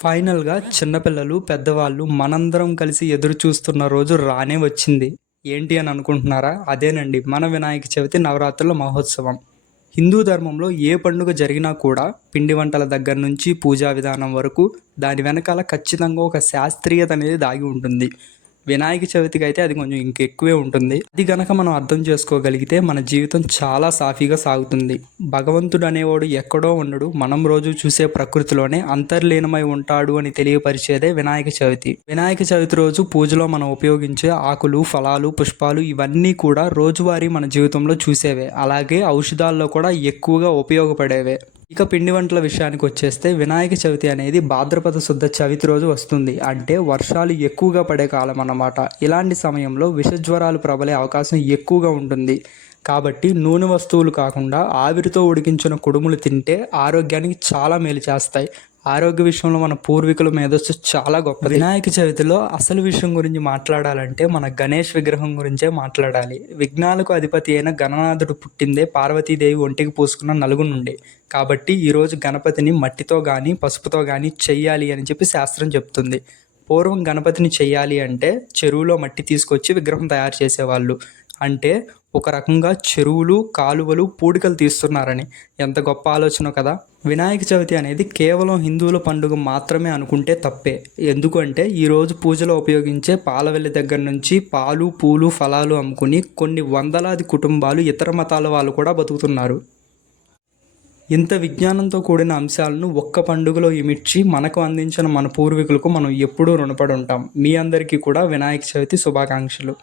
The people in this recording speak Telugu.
ఫైనల్‌గా చిన్నపిల్లలు, పెద్దవాళ్ళు మనందరం కలిసి ఎదురు చూస్తున్న రోజు రానే వచ్చింది. ఏంటి అని అనుకుంటున్నారా? అదేనండి మన వినాయక చవితి నవరాత్రుల మహోత్సవం. హిందూ ధర్మంలో ఏ పండుగ జరిగినా కూడా పిండి వంటల దగ్గర నుంచి పూజా విధానం వరకు దాని వెనకాల ఖచ్చితంగా ఒక శాస్త్రీయత అనేది దాగి ఉంటుంది. వినాయక చవితికి అయితే అది కొంచెం ఇంకెక్కువే ఉంటుంది. అది గనక మనం అర్థం చేసుకోగలిగితే మన జీవితం చాలా సాఫీగా సాగుతుంది. భగవంతుడు అనేవాడు ఎక్కడో ఉండడు, మనం రోజు చూసే ప్రకృతిలోనే అంతర్లీనమై ఉంటాడు అని తెలియపరిచేదే వినాయక చవితి. వినాయక చవితి రోజు పూజలో మనం ఉపయోగించే ఆకులు, ఫలాలు, పుష్పాలు ఇవన్నీ కూడా రోజువారీ మన జీవితంలో చూసేవే. అలాగే ఔషధాల్లో కూడా ఎక్కువగా ఉపయోగపడేవే. ఇక పిండి వంటల విషయానికి వచ్చేస్తే వినాయక చవితి అనేది భాద్రపద శుద్ధ చవితి రోజు వస్తుంది. అంటే వర్షాలు ఎక్కువగా పడే కాలం అన్నమాట. ఇలాంటి సమయంలో విషజ్వరాలు ప్రబలే అవకాశం ఎక్కువగా ఉంటుంది. కాబట్టి నూనె వస్తువులు కాకుండా ఆవిరితో ఉడికించిన కుడుములు తింటే ఆరోగ్యానికి చాలా మేలు చేస్తాయి. ఆరోగ్య విషయంలో మన పూర్వీకుల మేధస్సు చాలా గొప్పది. వినాయక చవితిలో అసలు విషయం గురించి మాట్లాడాలంటే మన గణేష్ విగ్రహం గురించే మాట్లాడాలి. విఘ్నాలకు అధిపతి అయిన గణనాథుడు పుట్టిందే పార్వతీదేవి ఒంటికి పూసుకున్న నలుగు నుండి. కాబట్టి ఈరోజు గణపతిని మట్టితో కానీ పసుపుతో కానీ చెయ్యాలి అని చెప్పి శాస్త్రం చెప్తుంది. పూర్వం గణపతిని చెయ్యాలి అంటే చెరువులో మట్టి తీసుకొచ్చి విగ్రహం తయారు చేసేవాళ్ళు. అంటే ఒక రకంగా చెరువులు, కాలువలు, పూడికలు తీస్తున్నారని. ఎంత గొప్ప ఆలోచన కదా. వినాయక చవితి అనేది కేవలం హిందువుల పండుగ మాత్రమే అనుకుంటే తప్పే. ఎందుకంటే ఈరోజు పూజలో ఉపయోగించే పాలవెల్లి దగ్గర నుంచి పాలు, పూలు, ఫలాలు అమ్ముకుని కొన్ని వందలాది కుటుంబాలు, ఇతర మతాల వాళ్ళు కూడా బతుకుతున్నారు. ఇంత విజ్ఞానంతో కూడిన అంశాలను ఒక్క పండుగలో ఇమిడ్చి మనకు అందించిన మన పూర్వీకులకు మనం ఎప్పుడూ రుణపడి ఉంటాం. మీ అందరికీ కూడా వినాయక చవితి శుభాకాంక్షలు.